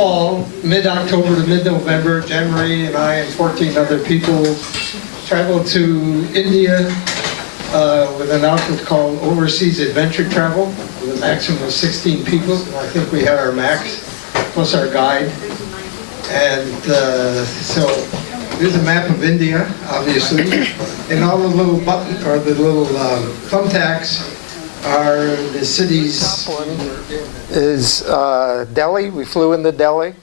fall, mid-October to mid-November, January and I and 14 other people traveled to India with an outfit called Overseas Adventure Travel, with a maximum of 16 people. And I think we had our max, plus our guide. And so here's a map of India, obviously. And all the little button, or the little thumbtacks are the cities. Is Delhi. We flew into Delhi.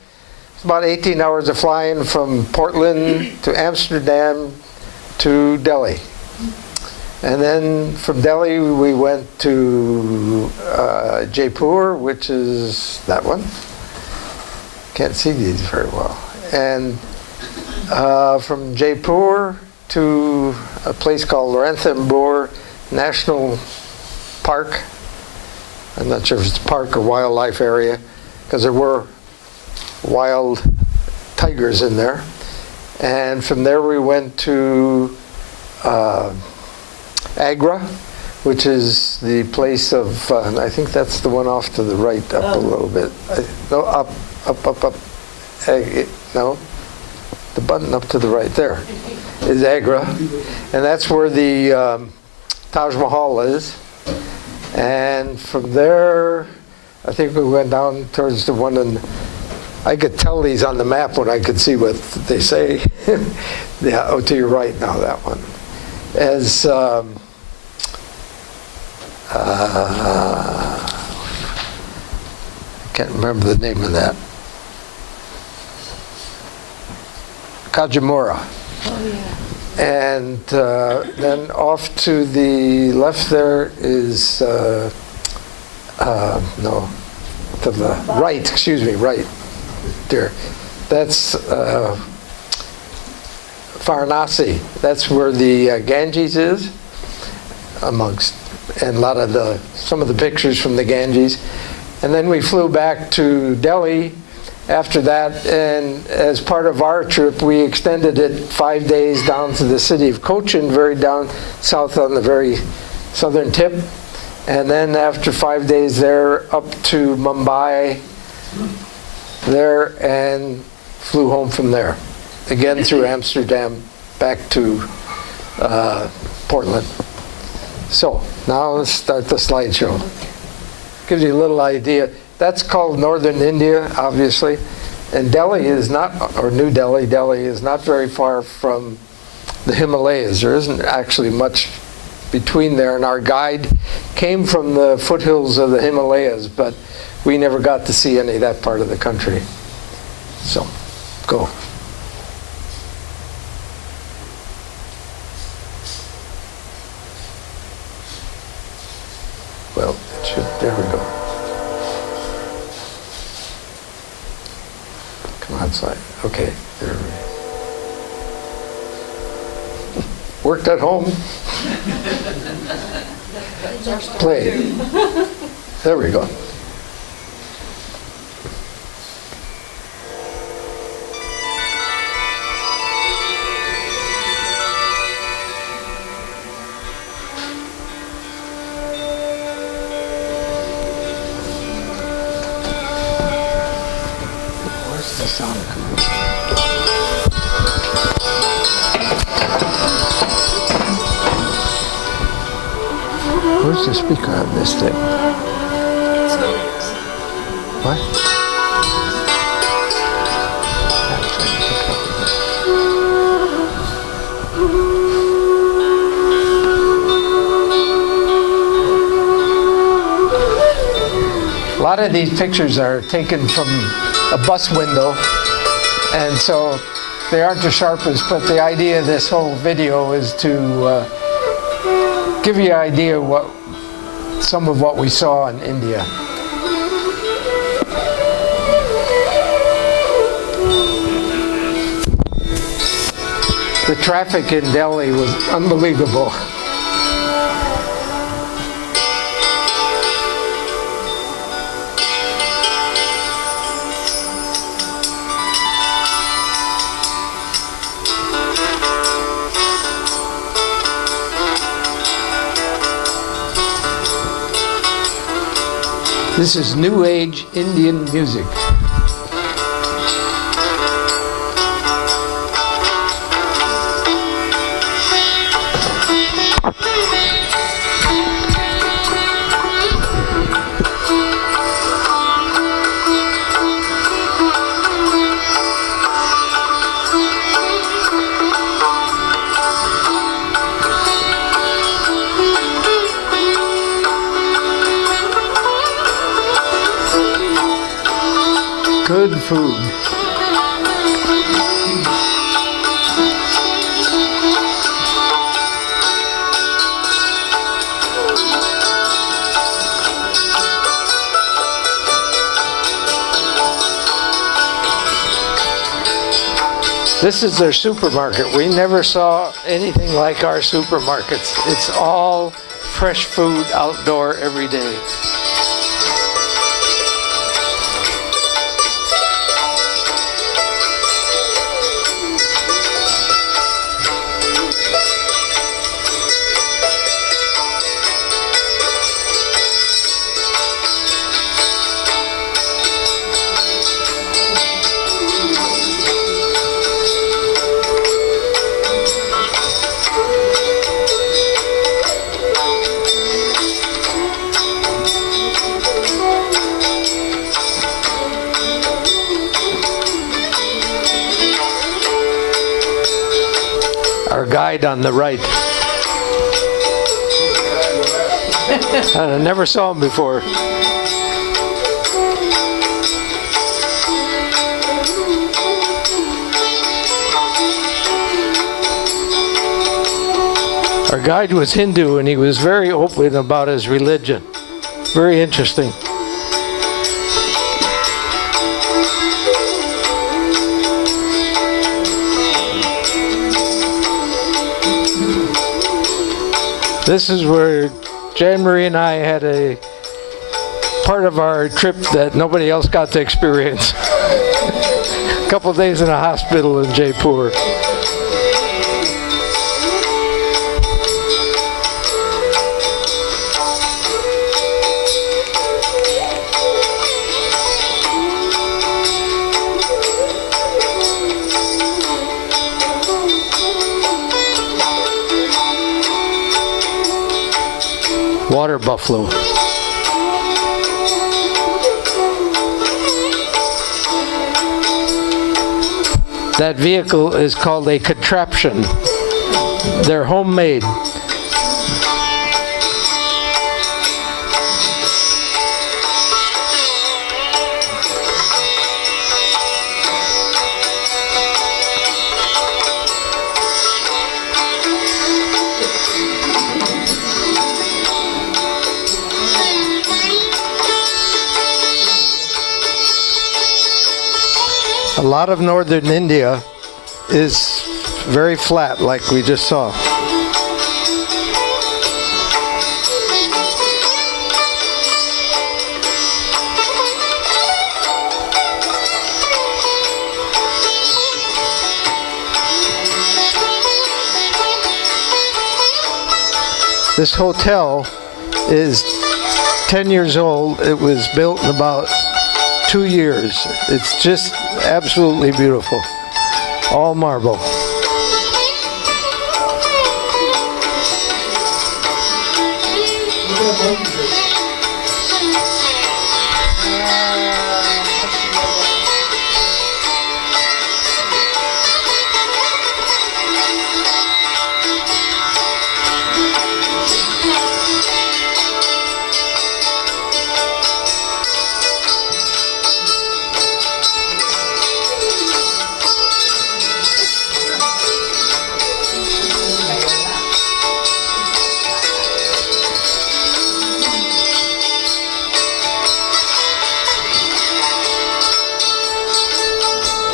It's about 18 hours of flying from Portland to Amsterdam to Delhi. And then from Delhi we went to Jaipur, which is that one. Can't see these very well. And from Jaipur to a place called Ranthambore National Park. I'm not sure if it's a park or wildlife area, because there were wild tigers in there. And from there we went to Agra, which is the place of, I think that's the one off to the right, up a little bit. No, up. No, the button up to the right there is Agra. And that's where the Taj Mahal is. And from there, I think we went down towards the one, and I could tell these on the map when I could see what they say. Yeah, oh, to your right now, that one. As I can't remember the name of that. Kajimura. Oh, yeah. And then off to the left there is, no, to the right, excuse me, right there. That's Varanasi. That's where the Ganges is, amongst, and a lot of some of the pictures from the Ganges. And then we flew back to Delhi after that, and as part of our trip, we extended it 5 days down to the city of Cochin, very down south on the very southern tip. And then after 5 days there, up to Mumbai there, and flew home from there. Again through Amsterdam, back to Portland. So, now let's start the slideshow. Gives you a little idea. That's called Northern India, obviously. And Delhi is not, or New Delhi, Delhi is not very far from the Himalayas. There isn't actually much between there. And our guide came from the foothills of the Himalayas, but we never got to see any of that part of the country. So, go. Well, it should, there we go. Come outside. Okay, there we go. Worked at home. Play. There we go. Where's the speaker on this thing? What? A lot of these pictures are taken from a bus window, and so they aren't the sharpest, but the idea of this whole video is to give you an idea what some of what we saw in India. The traffic in Delhi was unbelievable. This is New Age Indian music. Good food. This is their supermarket. We never saw anything like our supermarkets. It's all fresh food outdoor every day. Our guide on the right. I never saw him before. Our guide was Hindu and he was very open about his religion. Very interesting. This is where Jan Marie and I had a part of our trip that nobody else got to experience. A couple of days in a hospital in Jaipur. Water buffalo. That vehicle is called a contraption. They're homemade. A lot of northern India is very flat, like we just saw. This hotel is 10 years old. It was built in about 2 years. It's just absolutely beautiful. All marble.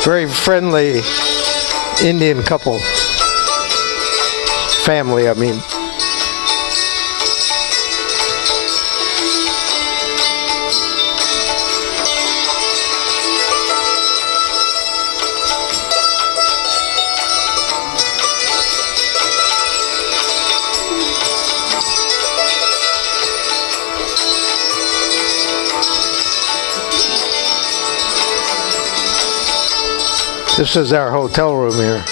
Very friendly Indian couple. Family, I mean. This is our hotel room here.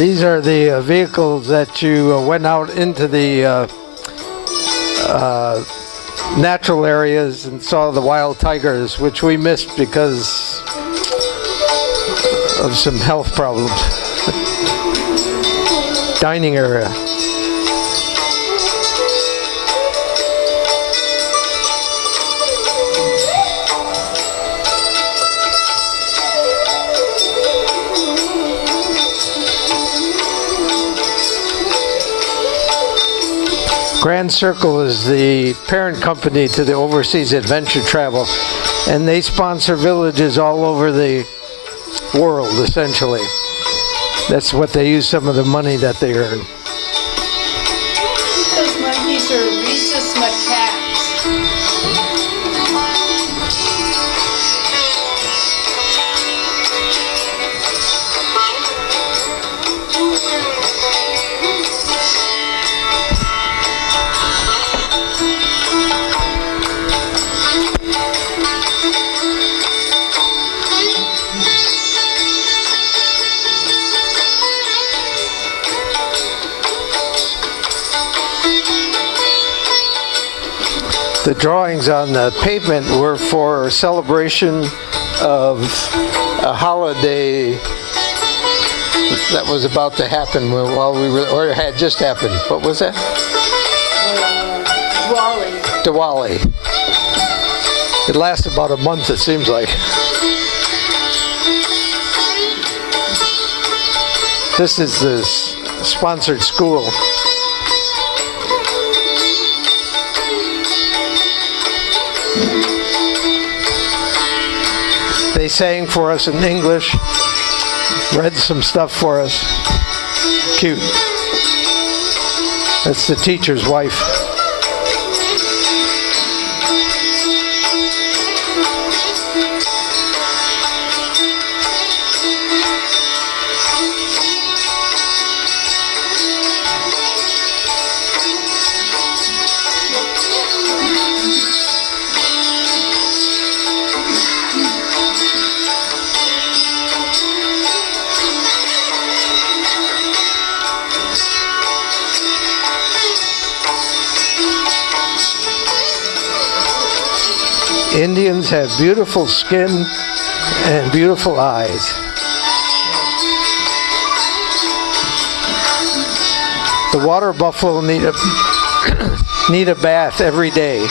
These are the vehicles that you went out into the natural areas and saw the wild tigers, which we missed because of some health problems. Dining area. Grand Circle is the parent company to the Overseas Adventure Travel, and they sponsor villages all over the world, essentially. That's what they use some of the money that they earn. Those monkeys are rhesus macaques. The drawings on the pavement were for a celebration of a holiday that was about to happen while we were, or had just happened. What was that? Diwali. Diwali. It lasts about a month, it seems like. This is the sponsored school. They sang for us in English, read some stuff for us. Cute. That's the teacher's wife. Indians have beautiful skin and beautiful eyes. The water buffalo need a bath every day.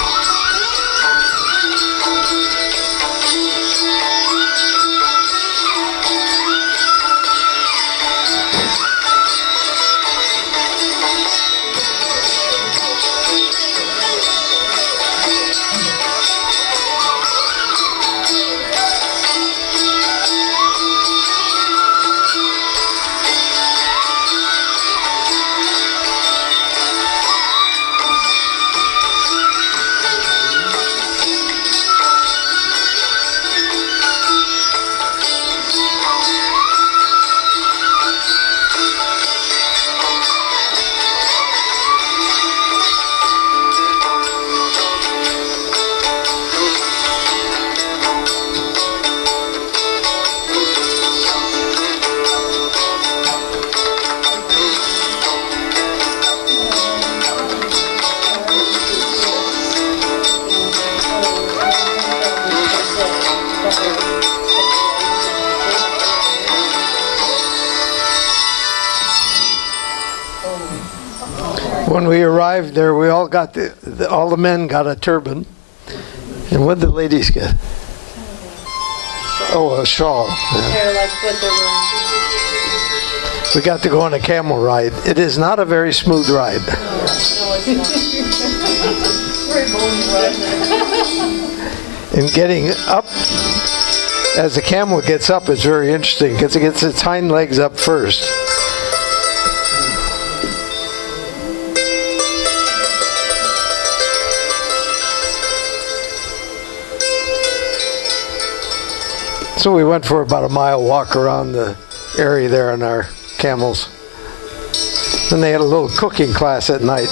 When we arrived there, we all got all the men got a turban. And what did the ladies get? Oh, a shawl. Yeah. They're like what they were. We got to go on a camel ride. It is not a very smooth ride. No, it's not. Very bony ride. And getting up, as the camel gets up, it's very interesting because it gets its hind legs up first. So we went for about a mile walk around the area there on our camels. Then they had a little cooking class at night.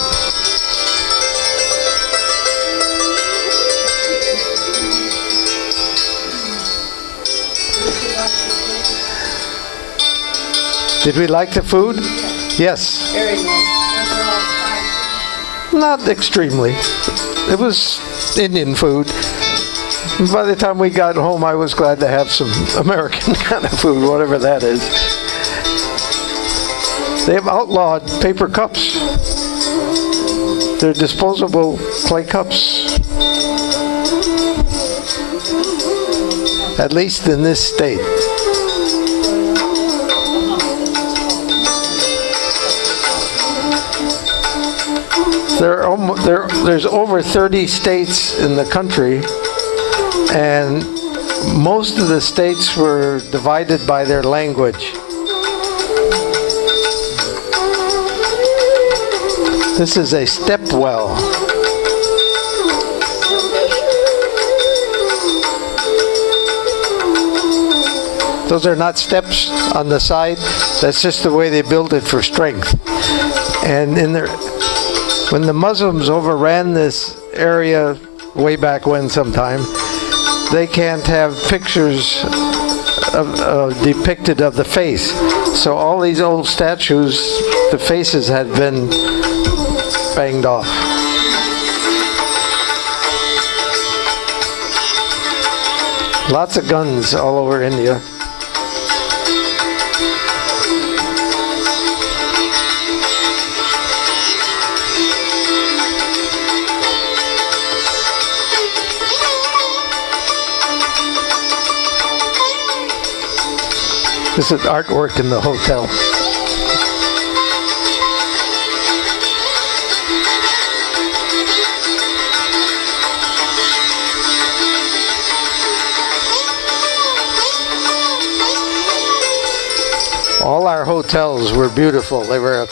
Did we like the food? Yes. Very nice. Not extremely. It was Indian food. By the time we got home, I was glad to have some American kind of food, whatever that is. They have outlawed paper cups. They're disposable clay cups. At least in this state. There's over 30 states in the country, and most of the states were divided by their language. This is a step well. Those are not steps on the side. That's just the way they built it for strength. And when the Muslims overran this area way back when sometime, they can't have pictures depicted of the face. So all these old statues, the faces had been banged off. Lots of guns all over India. This is artwork in the hotel. All our hotels were beautiful. They were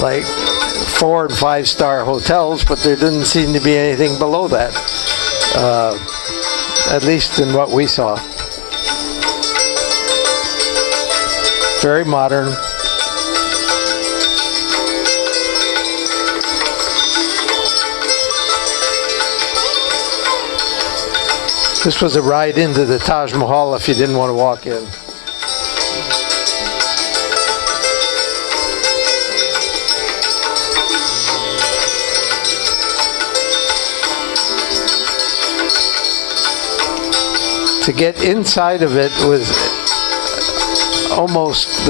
like 4- and 5-star hotels, but there didn't seem to be anything below that, at least in what we saw. Very modern. This was a ride into the Taj Mahal if you didn't want to walk in. To get inside of it was almost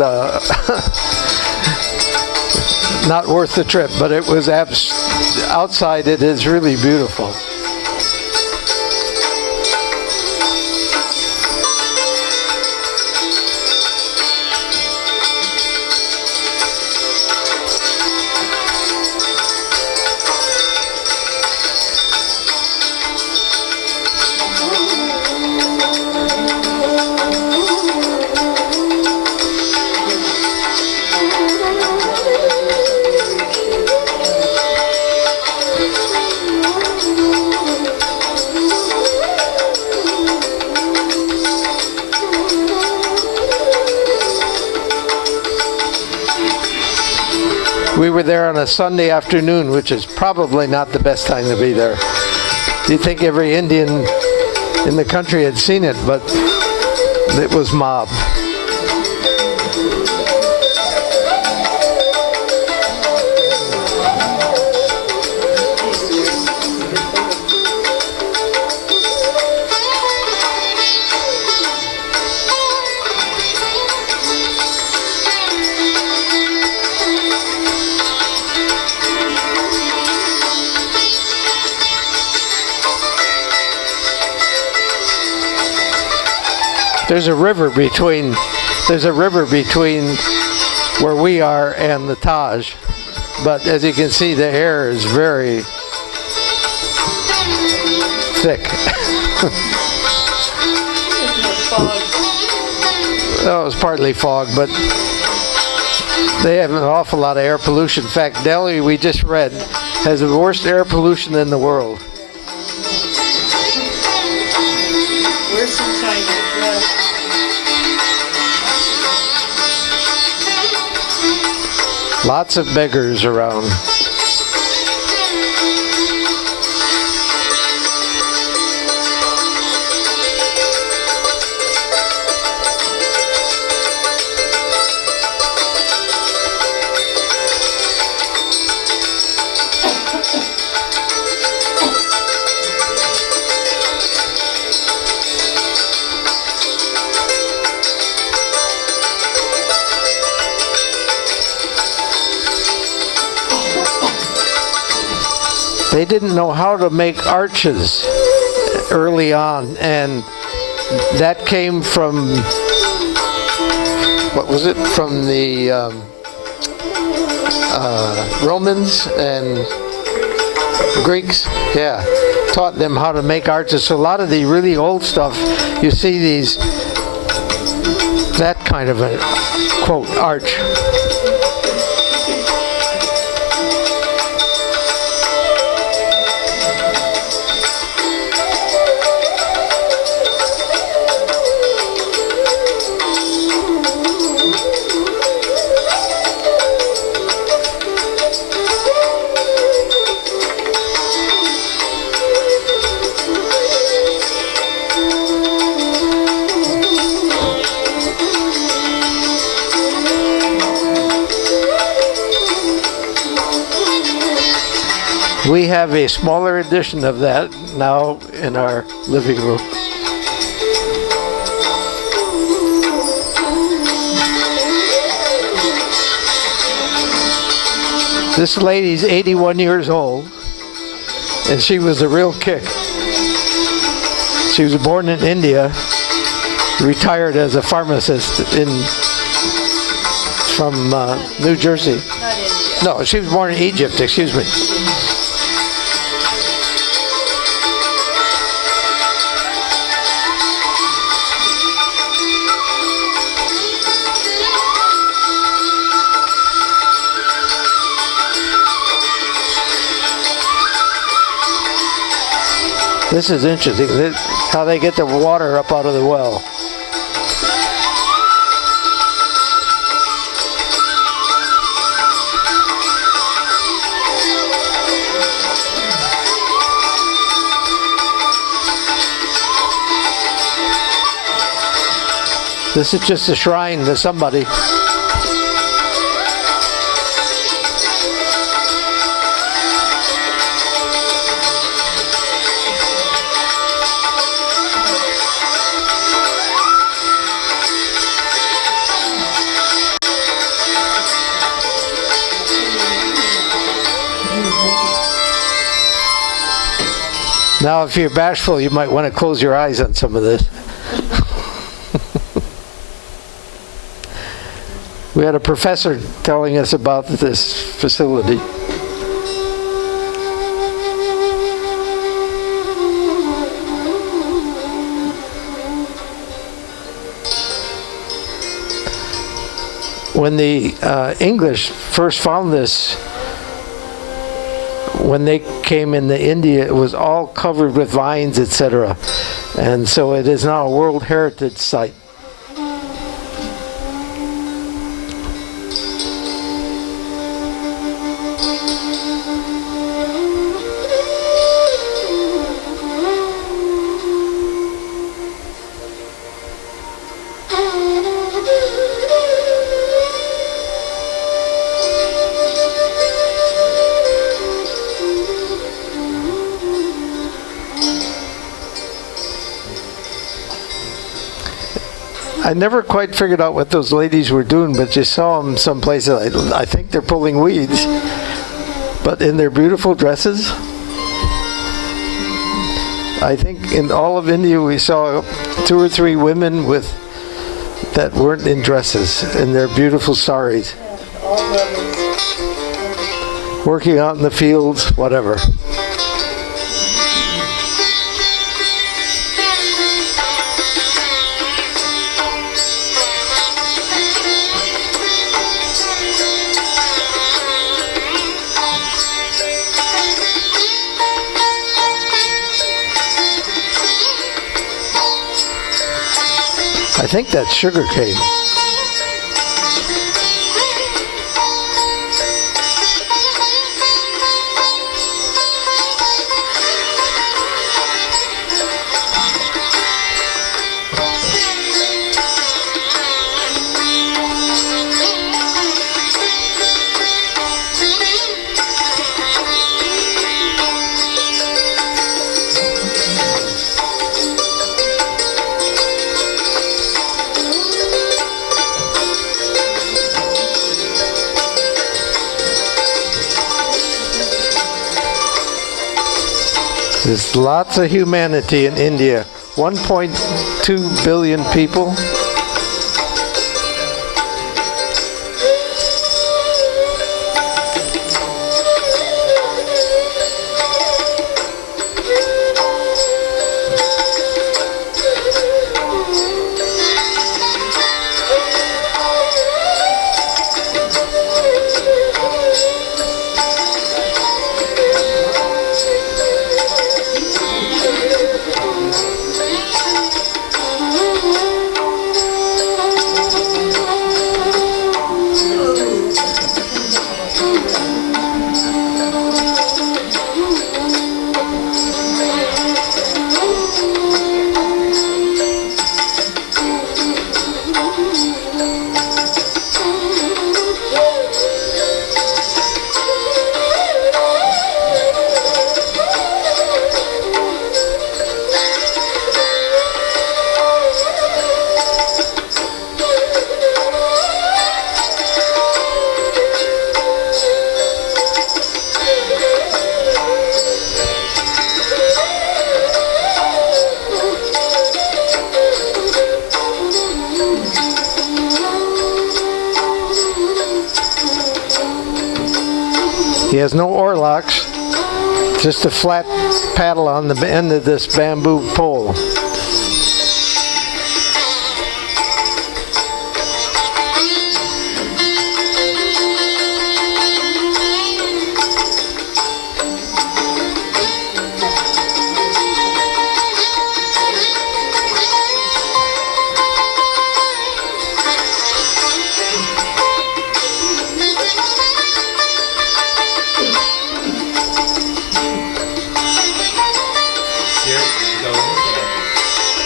not worth the trip, but it was outside it is really beautiful. We were there on a Sunday afternoon, which is probably not the best time to be there. You'd think every Indian in the country had seen it, but it was mobbed. There's a river between where we are and the Taj, but as you can see, the air is very thick. Oh, it was partly fog, but they have an awful lot of air pollution. In fact, Delhi, we just read, has the worst air pollution in the world. Worse than China. Yeah. Lots of beggars around. they didn't know how to make arches early on, and that came from, what was it, from the Romans and Greeks, yeah, taught them how to make arches. So a lot of the really old stuff, you see these, that kind of a, quote, arch. We have a smaller edition of that now in our living room. This lady's 81 years old, and she was a real kick. She was born in India, retired as a pharmacist from New Jersey. Not India. No, she was born in Egypt, excuse me. This is interesting, how they get the water up out of the well. This is just a shrine to somebody. Now, if you're bashful, you might want to close your eyes on some of this. We had a professor telling us about this facility. When the English first found this, when they came into India, it was all covered with vines, etc. And so it is now a World Heritage Site. I never quite figured out what those ladies were doing, but you saw them some places. I think they're pulling weeds, but in their beautiful dresses. I think in all of India we saw 2 or 3 women that weren't in dresses, in their beautiful saris, working out in the fields, whatever. I think that's sugar cane. There's lots of humanity in India. 1.2 billion people. He has no oarlocks, just a flat paddle on the end of this bamboo pole.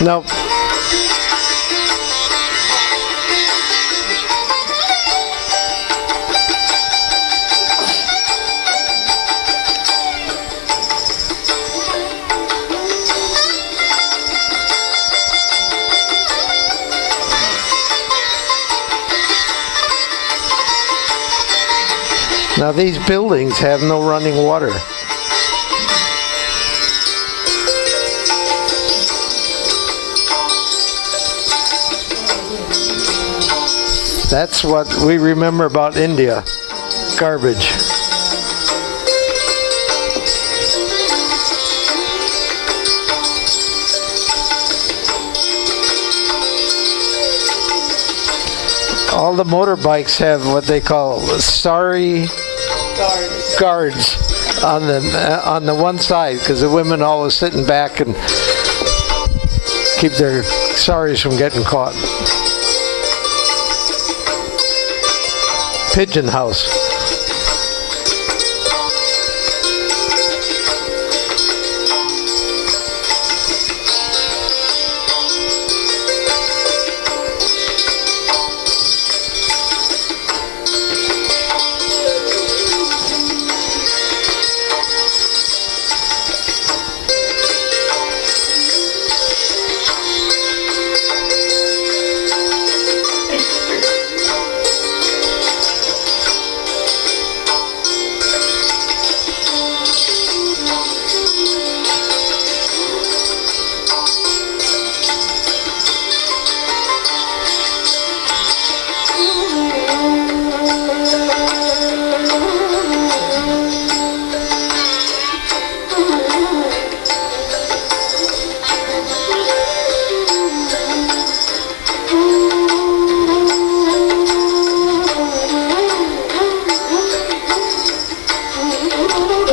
Nope. Now these buildings have no running water. That's what we remember about India. Garbage. All the motorbikes have what they call sari guards on the one side, because the women always sitting back and keep their saris from getting caught. Pigeon house.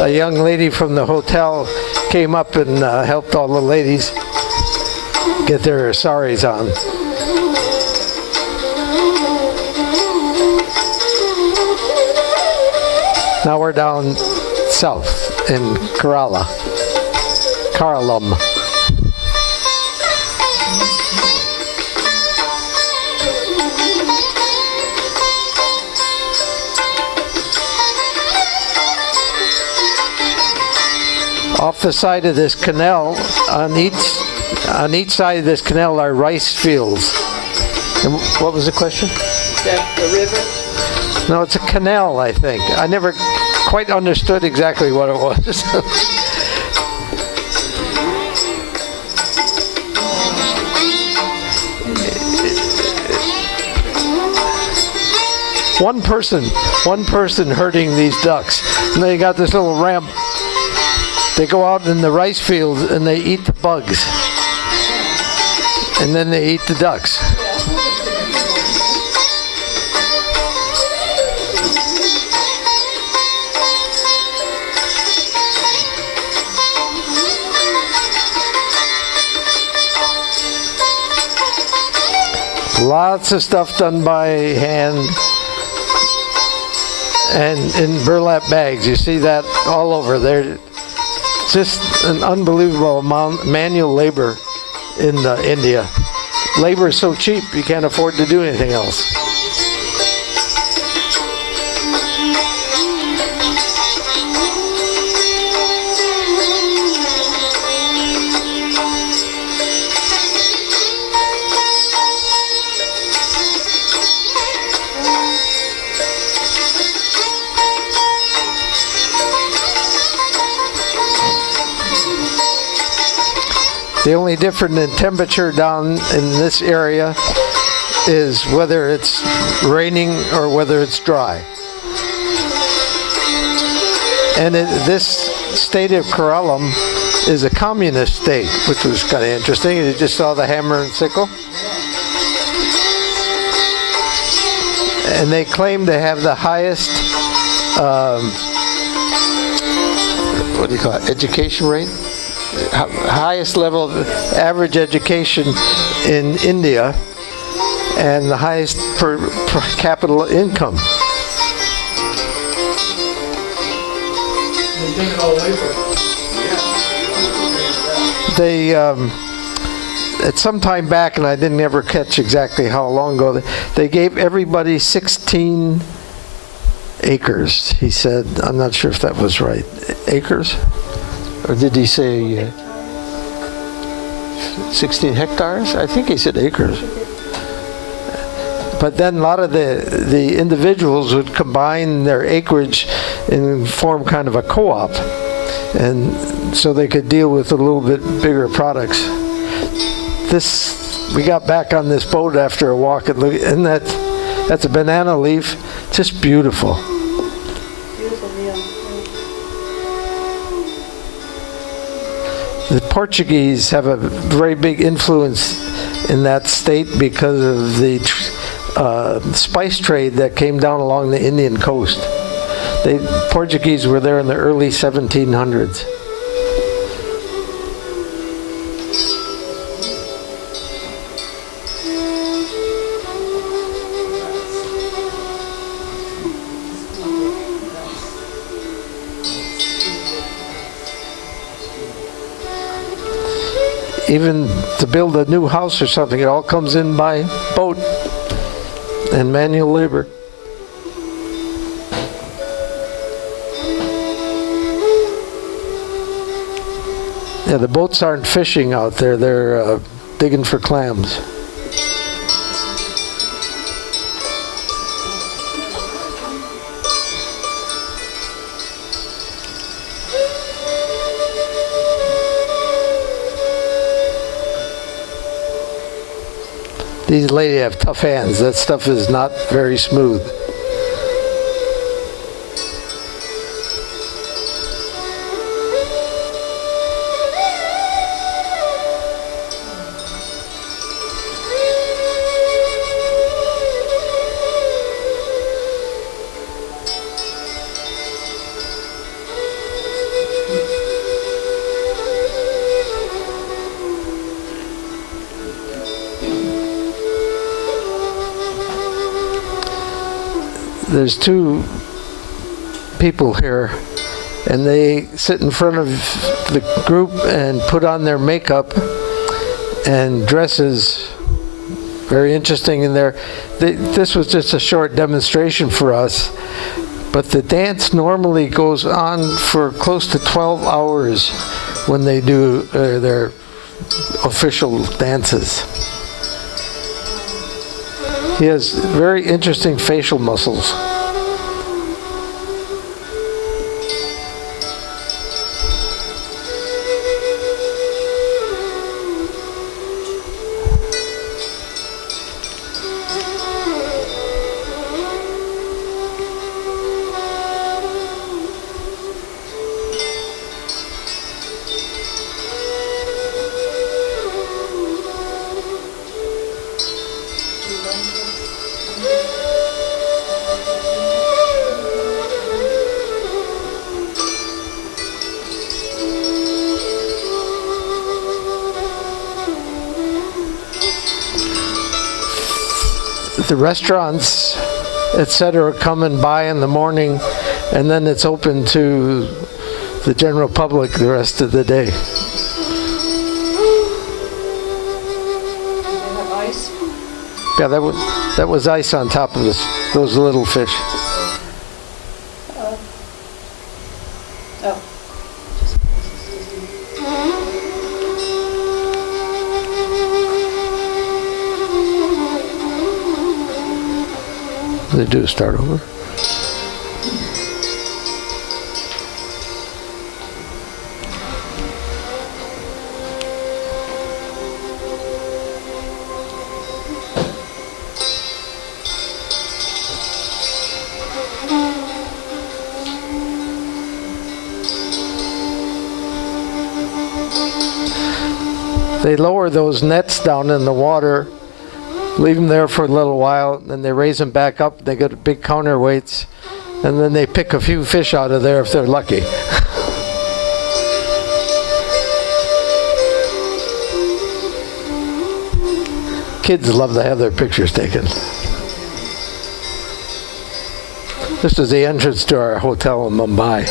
A young lady from the hotel came up and helped all the ladies get their saris on. Now we're down south in Kerala, Karalam. Off the side of this canal, on each side of this canal are rice fields. And what was the question? Is that the river? No, it's a canal, I think. I never quite understood exactly what it was. one person herding these ducks. And they got this little ramp. They go out in the rice fields and they eat the bugs. And then they eat the ducks. Lots of stuff done by hand and in burlap bags. You see that all over. There's just an unbelievable amount manual labor in India. Labor is so cheap you can't afford to do anything else. The only difference in temperature down in this area is whether it's raining or whether it's dry. And this state of Kerala is a communist state, which was kind of interesting. You just saw the hammer and sickle. And they claim to have the highest, what do you call it, education rate? Highest level of average education in India and the highest per capita income. They take it all away from us. They, at some time back, and I didn't ever catch exactly how long ago, they gave everybody 16 acres. He said, I'm not sure if that was right. Acres? Or did he say 16 hectares? I think he said acres. But then a lot of the individuals would combine their acreage and form kind of a co-op. And so they could deal with a little bit bigger products. We got back on this boat after a walk, and that's a banana leaf, just beautiful. The Portuguese have a very big influence in that state because of the spice trade that came down along the Indian coast. The Portuguese were there in the early 1700s. Even to build a new house or something, it all comes in by boat and manual labor. Yeah, the boats aren't fishing out there, they're digging for clams. These ladies have tough hands. That stuff is not very smooth. There's two people here, and they sit in front of the group and put on their makeup and dresses. Very interesting in there. This was just a short demonstration for us, but the dance normally goes on for close to 12 hours when they do their official dances. He has very interesting facial muscles. the restaurants, etc., come and buy in the morning, and then it's open to the general public the rest of the day. Ice? Yeah, that was ice on top of those little fish. Oh. They do start over. They lower those nets down in the water, leave them there for a little while, then they raise them back up. They get big counterweights, and then they pick a few fish out of there if they're lucky. Kids love to have their pictures taken. This is the entrance to our hotel in Mumbai.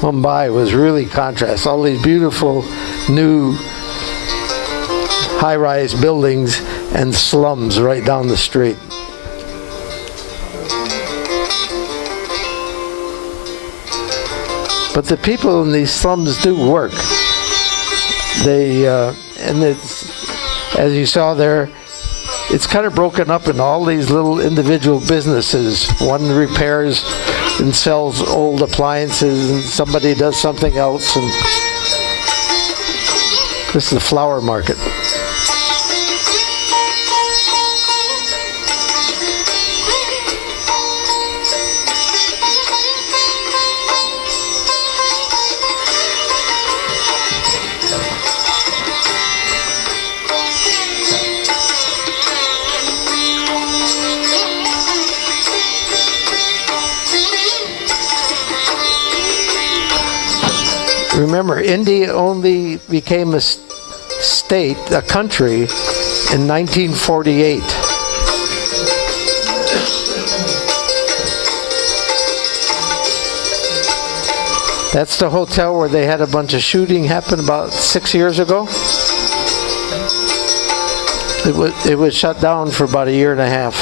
Mumbai was really contrast. All these beautiful new high-rise buildings and slums right down the street. But the people in these slums do work. They and it's, as you saw there, it's kind of broken up into all these little individual businesses. One repairs and sells old appliances, and somebody does something else. And this is the flower market. Remember, India only became a state, a country, in 1948. That's the hotel where they had a bunch of shooting happen about 6 years ago. It was shut down for about a year and a half.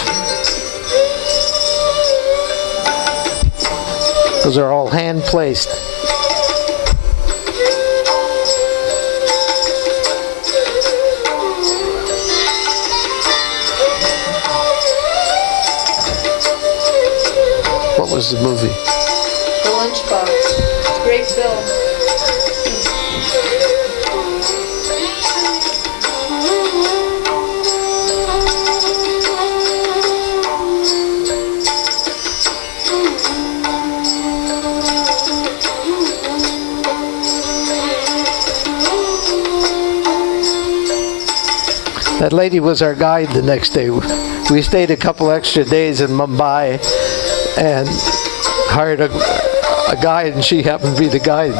Those are all hand placed. What was the movie? The Lunchbox. Great film. That lady was our guide the next day. We stayed a couple extra days in Mumbai and hired a guide, and she happened to be the guide.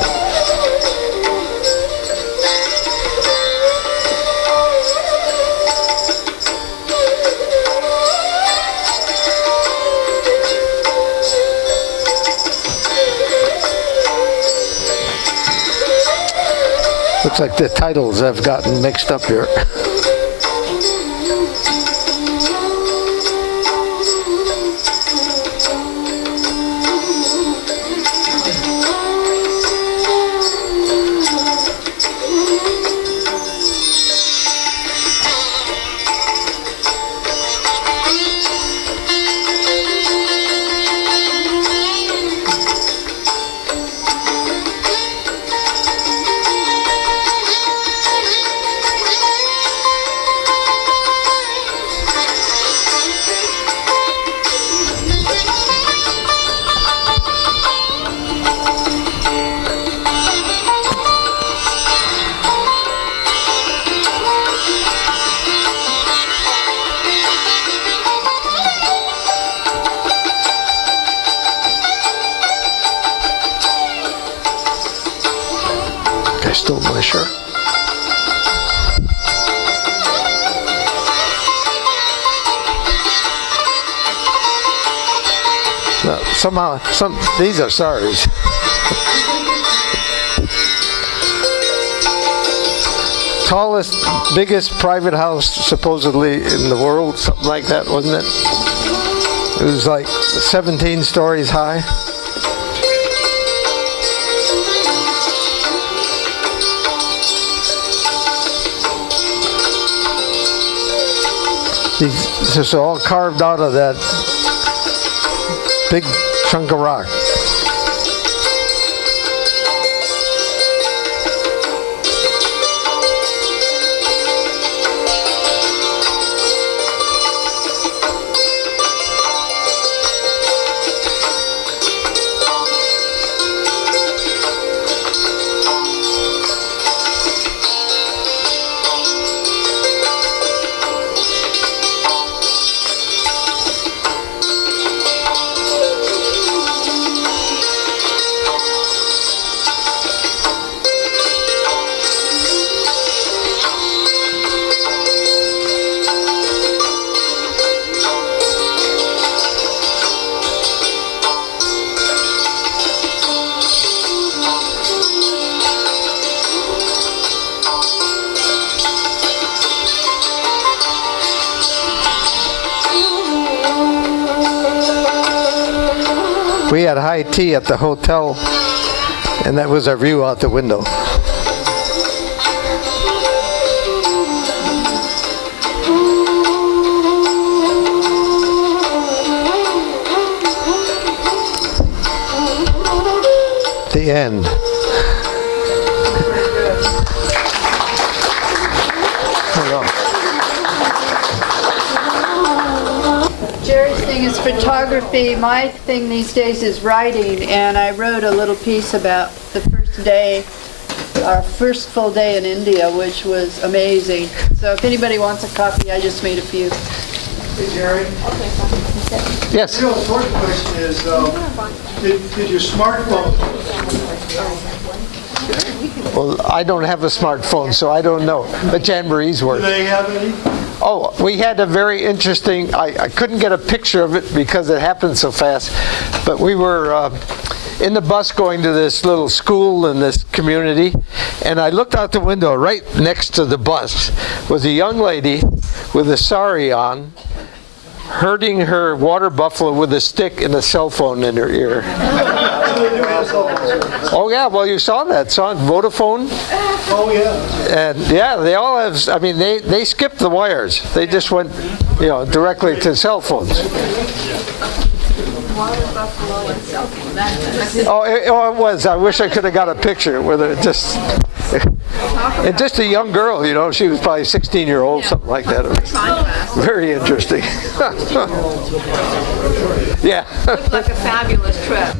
Looks like the titles have gotten mixed up here. I stole my shirt. Somehow, these are saris. Tallest, biggest private house supposedly in the world, something like that, wasn't it? It was like 17 stories high. This is all carved out of that big chunk of rock. We had high tea at the hotel, and that was our view out the window. The end. Jerry's thing is photography. My thing these days is writing, and I wrote a little piece about the first day, our first full day in India, which was amazing. So if anybody wants a copy, I just made a few. Hey, Jerry. Yes. The real important question is, did your smartphone, Well, I don't have a smartphone, so I don't know. But Jamboree's do work. they have any? Oh, we had a very interesting, I couldn't get a picture of it because it happened so fast, but we were in the bus going to this little school in this community, and I looked out the window. Right next to the bus was a young lady with a sari on, herding her water buffalo with a stick and a cell phone in her ear. Oh yeah, well you saw that song, Vodafone. Oh, yeah. And yeah, they all have, I mean, they skipped the wires. They just went, directly to cell phones. Oh, it was. I wish I could have got a picture with it. And just a young girl, she was probably 16-year-old, something like that. It was very interesting. Yeah. Looked like a fabulous trip.